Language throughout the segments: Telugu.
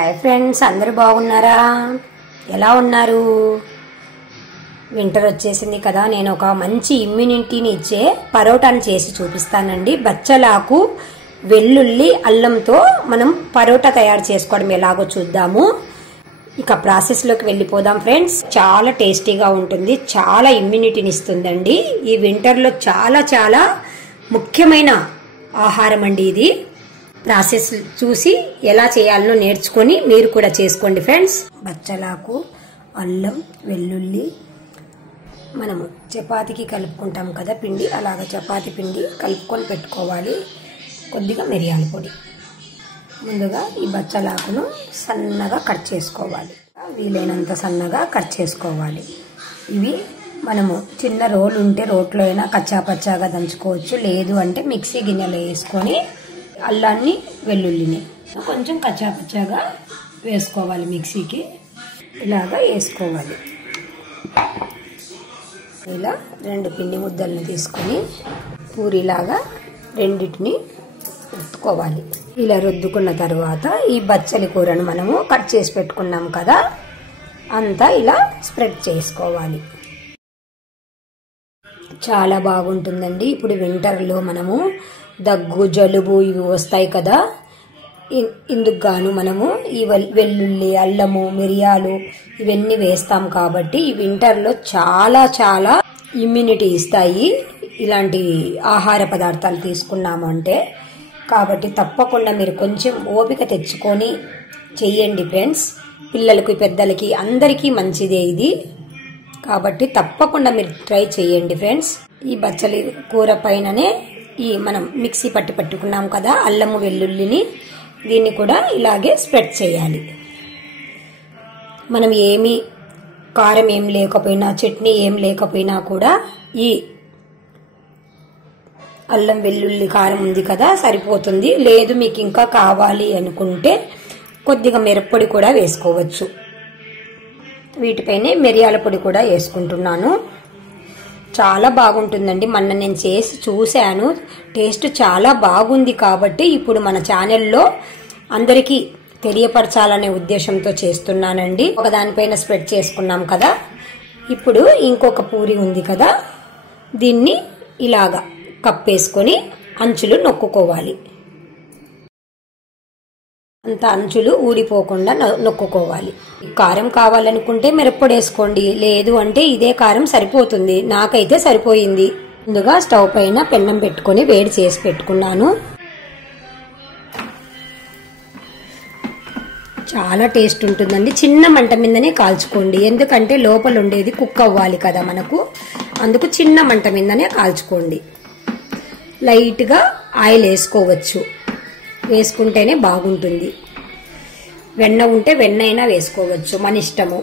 హాయ్ ఫ్రెండ్స్, అందరూ బాగున్నారా? ఎలా ఉన్నారు? వింటర్ వచ్చేసింది కదా. నేను ఒక మంచి ఇమ్యూనిటీని ఇచ్చే పరోటాని చేసి చూపిస్తానండి. బచ్చలాకు, వెల్లుల్లి, అల్లంతో మనం పరోటా తయారు చేసుకోవడం ఎలాగో చూద్దాము. ఇక ప్రాసెస్లోకి వెళ్ళిపోదాం ఫ్రెండ్స్. చాలా టేస్టీగా ఉంటుంది, చాలా ఇమ్యూనిటీని ఇస్తుందండి. ఈ వింటర్లో చాలా చాలా ముఖ్యమైన ఆహారం అండి ఇది. ప్రాసెస్ చూసి ఎలా చేయాలనో నేర్చుకొని మీరు కూడా చేసుకోండి ఫ్రెండ్స్. బచ్చలాకు, అల్లం, వెల్లుల్లి మనము చపాతీకి కలుపుకుంటాం కదా పిండి, అలాగ చపాతీ పిండి కలుపుకొని పెట్టుకోవాలి. కొద్దిగా మిరియాల పొడి. ముందుగా ఈ బచ్చలాకును సన్నగా కట్ చేసుకోవాలి, వీలైనంత సన్నగా కట్ చేసుకోవాలి. ఇవి మనము చిన్న రోలు ఉంటే రోట్లో అయినా కచ్చాపచ్చాగా దంచుకోవచ్చు, లేదు అంటే మిక్సీ గిన్నెలో వేసుకొని అల్లాన్ని, వెల్లుల్లిని కొంచెం కచ్చాపచ్చాగా వేసుకోవాలి. మిక్సీకి ఇలాగా వేసుకోవాలి. ఇలా రెండు పిండి ముద్దలను తీసుకొని పూరిలాగా రెండింటిని రుద్దుకోవాలి. ఇలా రుద్దుకున్న తర్వాత ఈ బచ్చలి కూరను మనము కట్ చేసి పెట్టుకున్నాం కదా, అంతా ఇలా స్ప్రెడ్ చేసుకోవాలి. చాలా బాగుంటుందండి. ఇప్పుడు వింటర్లో మనము దగ్గు, జలుబు ఇవి వస్తాయి కదా, ఇందుకు గాను మనము ఈ వెల్లుల్లి, అల్లము, మిరియాలు ఇవన్నీ వేస్తాం కాబట్టి ఈ వింటర్లో చాలా చాలా ఇమ్యూనిటీ ఇస్తాయి ఇలాంటి ఆహార పదార్థాలు తీసుకున్నాము అంటే. కాబట్టి తప్పకుండా మీరు కొంచెం ఓపిక తెచ్చుకొని చెయ్యండి ఫ్రెండ్స్. పిల్లలకి, పెద్దలకి అందరికీ మంచిదే ఇది. కాబట్టి తప్పకుండా మీరు ట్రై చేయండి ఫ్రెండ్స్. ఈ బచ్చలి కూర పైననే ఈ మనం మిక్సీ పట్టుకున్నాం కదా అల్లము, వెల్లుల్లిని, దీన్ని కూడా ఇలాగే స్ప్రెడ్ చేయాలి. మనం ఏమి కారం ఏం లేకపోయినా, చట్నీ ఏం లేకపోయినా కూడా ఈ అల్లం, వెల్లుల్లి కారం ఉంది కదా సరిపోతుంది. లేదు మీకు ఇంకా కావాలి అనుకుంటే కొద్దిగా మిరప్పొడి కూడా వేసుకోవచ్చు. వీటిపైనే మిరియాల పొడి కూడా వేసుకుంటున్నాను. చాలా బాగుంటుందండి. మొన్న నేను చేసి చూశాను, టేస్ట్ చాలా బాగుంది. కాబట్టి ఇప్పుడు మన ఛానల్లో అందరికీ తెలియపరచాలనే ఉద్దేశంతో చేస్తున్నానండి. ఒక దానిపైన స్ప్రెడ్ చేసుకున్నాం కదా, ఇప్పుడు ఇంకొక పూరి ఉంది కదా, దీన్ని ఇలాగా కప్పేసుకొని అంచులు నొక్కుకోవాలి. అంత అంచులు ఊడిపోకుండా నొక్కుకోవాలి. కారం కావాలనుకుంటే మిరప్పొడి వేసుకోండి, లేదు అంటే ఇదే కారం సరిపోతుంది. నాకైతే సరిపోయింది. ముందుగా స్టవ్ పైన పెన్నం పెట్టుకొని వేడి చేసి పెట్టుకున్నాను. చాలా టేస్ట్ ఉంటుందండి. చిన్న మంట మీదనే కాల్చుకోండి, ఎందుకంటే లోపల ఉండేది కుక్ అవ్వాలి కదా మనకు, అందుకు చిన్న మంట మీదనే కాల్చుకోండి. లైట్గా ఆయిల్ వేసుకోవచ్చు, వేసుకుంటేనే బాగుంటుంది. వెన్న ఉంటే వెన్న అయినా వేసుకోవచ్చు, మన ఇష్టము.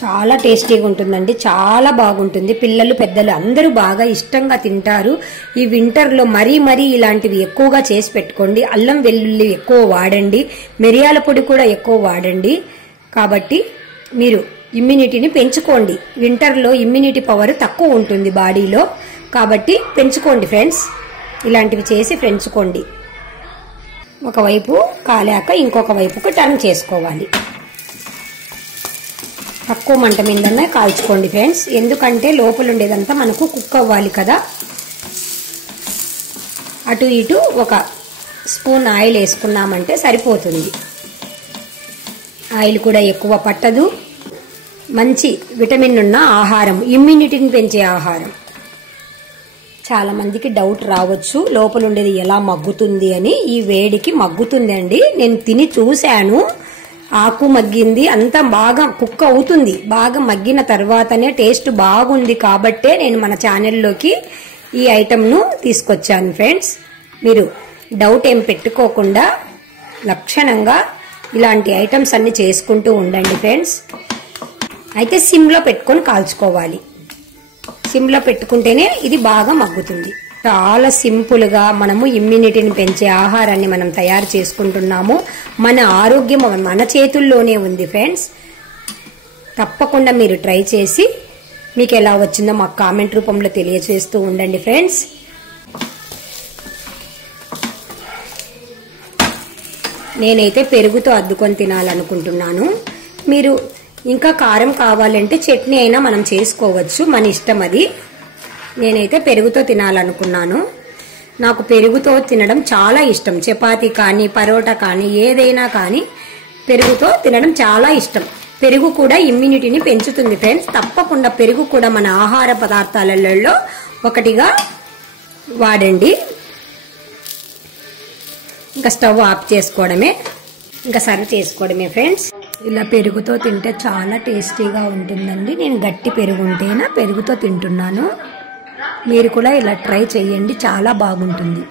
చాలా టేస్టీగా ఉంటుందండి, చాలా బాగుంటుంది. పిల్లలు, పెద్దలు అందరూ బాగా ఇష్టంగా తింటారు. ఈ వింటర్లో మరీ ఇలాంటివి ఎక్కువగా చేసి పెట్టుకోండి. అల్లం, వెల్లుల్లి ఎక్కువ వాడండి, మిరియాల పొడి కూడా ఎక్కువ వాడండి. కాబట్టి మీరు ఇమ్యూనిటీని పెంచుకోండి. వింటర్లో ఇమ్యూనిటీ పవర్ తక్కువ ఉంటుంది బాడీలో, కాబట్టి పెంచుకోండి ఫ్రెండ్స్. ఇలాంటివి చేసి పెంచుకోండి. ఒకవైపు కాలాక ఇంకొక వైపుకు టర్న్ చేసుకోవాలి. తక్కువ మంట మీదనే కాల్చుకోండి ఫ్రెండ్స్, ఎందుకంటే లోపల ఉండేదంతా మనకు కుక్ అవ్వాలి కదా. అటు ఇటు ఒక స్పూన్ ఆయిల్ వేసుకున్నామంటే సరిపోతుంది. ఆయిల్ కూడా ఎక్కువ పట్టదు. మంచి విటమిన్ ఉన్న ఆహారం, ఇమ్యూనిటీని పెంచే ఆహారం. చాలా మందికి డౌట్ రావచ్చు, లోపల ఉండేది ఎలా మగ్గుతుంది అని. ఈ వేడికి మగ్గుతుంది అండి. నేను తిని చూశాను, ఆకు మగ్గింది, అంతా బాగా కుక్ అవుతుంది. బాగా మగ్గిన తర్వాతనే టేస్ట్ బాగుంది. కాబట్టే నేను మన ఛానల్లోకి ఈ ఐటమ్ను తీసుకొచ్చాను ఫ్రెండ్స్. మీరు డౌట్ ఏం పెట్టుకోకుండా లక్షణంగా ఇలాంటి ఐటమ్స్ అన్ని చేసుకుంటూ ఉండండి ఫ్రెండ్స్. అయితే సిమ్లో పెట్టుకొని కాల్చుకోవాలి. సిమ్లో పెట్టుకుంటేనే ఇది బాగా మగ్గుతుంది. చాలా సింపుల్ గా మనము ఇమ్యూనిటీని పెంచే ఆహారాన్ని మనం తయారు చేసుకుంటున్నాము. మన ఆరోగ్యం మన చేతుల్లోనే ఉంది ఫ్రెండ్స్. తప్పకుండా మీరు ట్రై చేసి మీకు ఎలా వచ్చిందో మాకు కామెంట్ రూపంలో తెలియజేస్తూ ఉండండి ఫ్రెండ్స్. నేనైతే పెరుగుతో అద్దుకొని తినాలనుకుంటున్నాను. మీరు ఇంకా కారం కావాలంటే చట్నీ అయినా మనం చేసుకోవచ్చు, మన ఇష్టం అది. నేనైతే పెరుగుతో తినాలనుకున్నాను. నాకు పెరుగుతో తినడం చాలా ఇష్టం. చపాతీ కానీ పరోటా కానీ ఏదైనా కానీ పెరుగుతో తినడం చాలా ఇష్టం. పెరుగు కూడా ఇమ్యూనిటీని పెంచుతుంది ఫ్రెండ్స్. తప్పకుండా పెరుగు కూడా మన ఆహార పదార్థాలలో ఒకటిగా వాడండి. ఇంకా స్టవ్ ఆఫ్ చేసుకోవడమే, ఇంకా సర్వ్ చేసుకోవడమే ఫ్రెండ్స్. ఇలా పెరుగుతో తింటే చాలా టేస్టీగా ఉంటుందండి. నేను గట్టి పెరుగు ఉంటేనా పెరుగుతో తింటున్నాను. మీరు కూడా ఇలా ట్రై చేయండి, చాలా బాగుంటుంది.